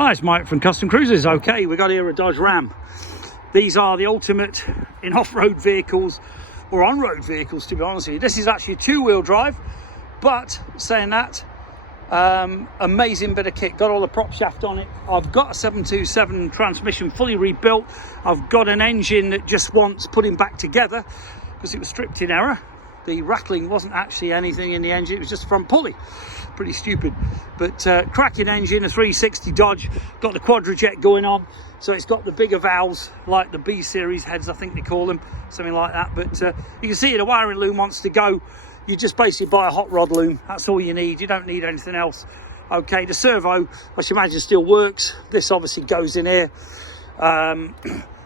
Hi, it's Mike from Custom Cruisers. Okay, we got here a Dodge Ram. These are the ultimate in off-road vehicles, or on-road vehicles, to be honest with you. This is actually a two-wheel drive, but saying that, amazing bit of kit. Got all the prop shaft on it. I've got a 727 transmission fully rebuilt. I've got an engine that just wants putting back together because it was stripped in error. The rattling wasn't actually anything in the engine, it was just the front pulley. Pretty stupid, but cracking engine, a 360 Dodge. Got the quadrajet going on, so it's got the bigger valves like the B series heads, I think they call them, something like that. But you can see the wiring loom wants to go. You just basically buy a hot rod loom, that's all you need. You don't need anything else. Okay, the servo, I should imagine, still works. This obviously goes in here.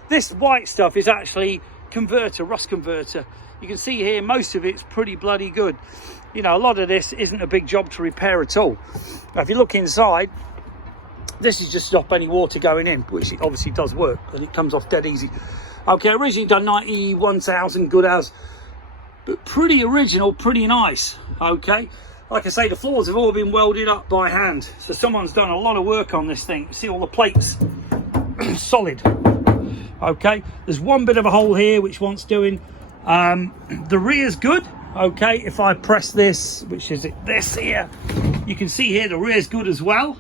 This white stuff is actually converter, rust converter. You can see here most of it's pretty bloody good. You know, a lot of this isn't a big job to repair at all. Now, if you look inside, this is just stop any water going in, which it obviously does work, and it comes off dead easy. Okay, originally done 91,000 good hours, but pretty original, pretty nice. Okay, like I say, the floors have all been welded up by hand, so someone's done a lot of work on this thing. See all the plates, solid. Okay, there's one bit of a hole here which wants doing. The rear's good. Okay, if I press this, which is it, this here, you can see here the rear's good as well.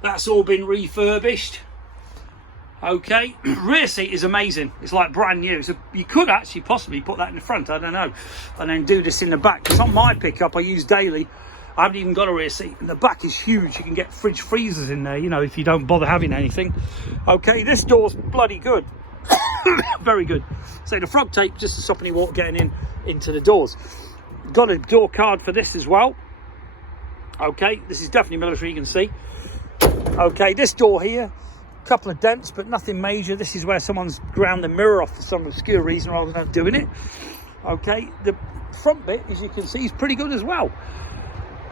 That's all been refurbished. Okay, rear seat is amazing. It's like brand new. So you could actually possibly put that in the front, I don't know, and then do this in the back. Because on my pickup I use daily, I haven't even got a rear seat, and the back is huge. You can get fridge freezers in there, you know, if you don't bother having anything. Okay, this door's bloody good. Very good. So the frog tape just to stop any water getting into the doors. Got a door card for this as well. Okay, this is definitely military, you can see. Okay, this door here, a couple of dents, but nothing major. This is where someone's ground the mirror off for some obscure reason rather than doing it. Okay, the front bit, as you can see, is pretty good as well.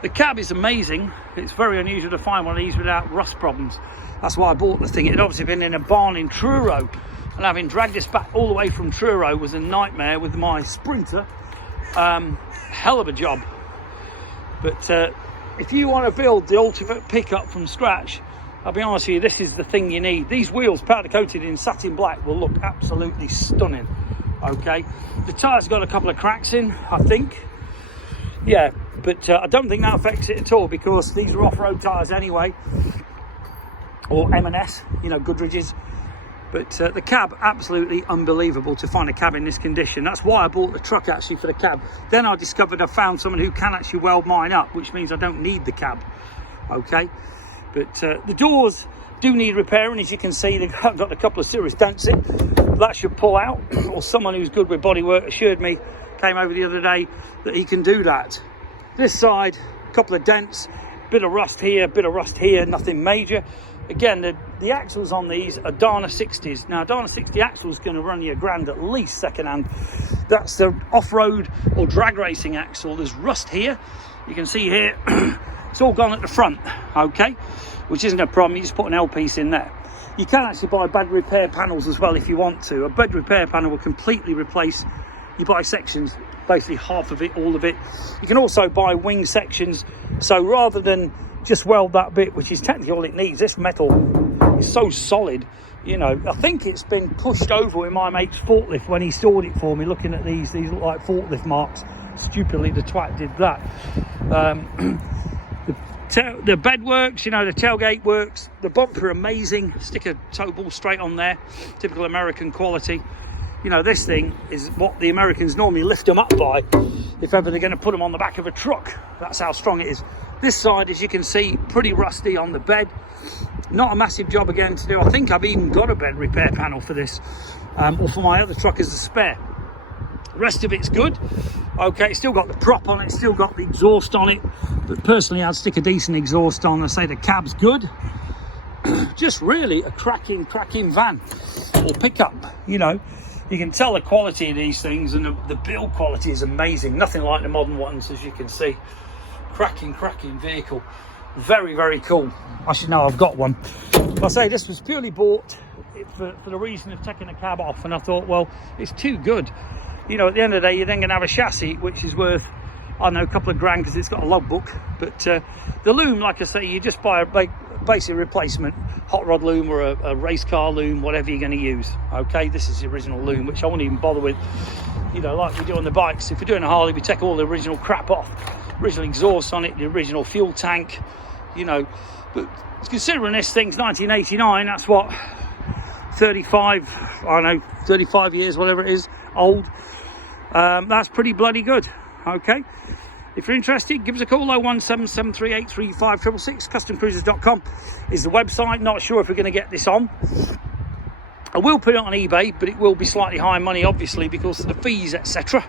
The cab is amazing. It's very unusual to find one of these without rust problems. That's why I bought the thing. It had obviously been in a barn in Truro, and having dragged this back all the way from Truro was a nightmare with my Sprinter. Hell of a job. But if you want to build the ultimate pickup from scratch, I'll be honest with you, this is the thing you need. These wheels, powder coated in satin black, will look absolutely stunning. Okay, the tyres got a couple of cracks in, I think. Yeah, but I don't think that affects it at all, because these are off-road tyres anyway, or M&S, you know, Goodridge's. But the cab, absolutely unbelievable to find a cab in this condition. That's why I bought the truck actually for the cab. Then I discovered I found someone who can actually weld mine up, which means I don't need the cab. Okay, but the doors do need repairing. As you can see, they've got a couple of serious dents in. That should pull out, or someone who's good with bodywork assured me, came over the other day, that he can do that. This side, a couple of dents, bit of rust here, bit of rust here, nothing major. Again, the axles on these are Dana 60s. Now, Dana 60 axle is going to run you $1,000 at least second hand. That's the off-road or drag racing axle. There's rust here. You can see here, it's all gone at the front, okay? Which isn't a problem, you just put an L piece in there. You can actually buy bed repair panels as well if you want to. A bed repair panel will completely replace, you buy sections, basically half of it, all of it. You can also buy wing sections, so rather than just weld that bit, which is technically all it needs, this metal is so solid, you know. I think it's been pushed over with my mate's forklift when he stored it for me. Looking at these look like forklift marks. Stupidly the twat did that. The bed works, you know, the tailgate works, the bumper amazing, stick a tow ball straight on there, typical American quality. You know, this thing is what the Americans normally lift them up by if ever they're going to put them on the back of a truck. That's how strong it is. This side, as you can see, pretty rusty on the bed. Not a massive job again to do. I think I've even got a bed repair panel for this, or for my other truck as a spare. The rest of it's good. Okay, it's still got the prop on it, still got the exhaust on it, but personally I'd stick a decent exhaust on. I say the cab's good. Just really a cracking van or pickup, you know. You can tell the quality of these things, and the build quality is amazing. Nothing like the modern ones, as you can see. Cracking vehicle. Very, very cool. I should know I've got one. I say this was purely bought for the reason of taking the cab off, and I thought, well, it's too good. You know, at the end of the day, you're then going to have a chassis which is worth, I don't know, a couple of grand because it's got a logbook. But the loom, like I say, you just buy a basically a replacement hot rod loom or a race car loom, whatever you're going to use. Okay, this is the original loom, which I won't even bother with. You know, like we do on the bikes, if we're doing a Harley, we take all the original crap off, original exhaust on it, the original fuel tank, you know. But considering this thing's 1989, that's what, 35, I don't know, 35 years, whatever it is, old. That's pretty bloody good. Okay, if you're interested, give us a call. 01773835666. customcruisers.com is the website. Not sure if we're going to get this on. I will put it on eBay, but it will be slightly higher money, obviously, because of the fees, etc.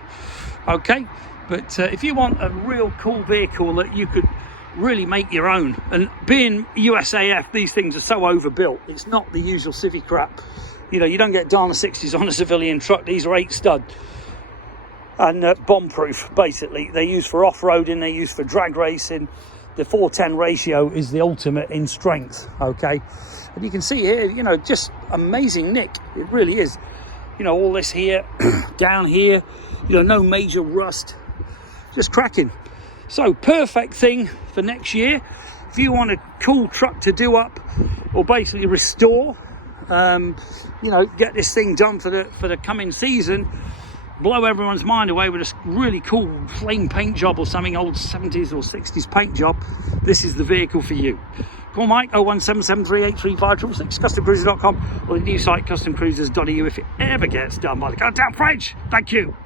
Okay, but if you want a real cool vehicle that you could really make your own, and being USAF, these things are so overbuilt. It's not the usual civvy crap. You know, you don't get Dana 60s on a civilian truck. These are 8 stud and bomb proof. Basically, they're used for off-roading, they're used for drag racing. The 4:10 ratio is the ultimate in strength. Okay, and you can see here, you know, just amazing nick. It really is. You know, all this here, down here, you know, no major rust, just cracking. So perfect thing for next year. If you want a cool truck to do up or basically restore, you know, get this thing done for the coming season, blow everyone's mind away with a really cool flame paint job or something, old 70s or 60s paint job, this is the vehicle for you. Call Mike 01773835666, customcruisers.com, or the new site customcruisers.eu if it ever gets done by the goddamn French. Thank you.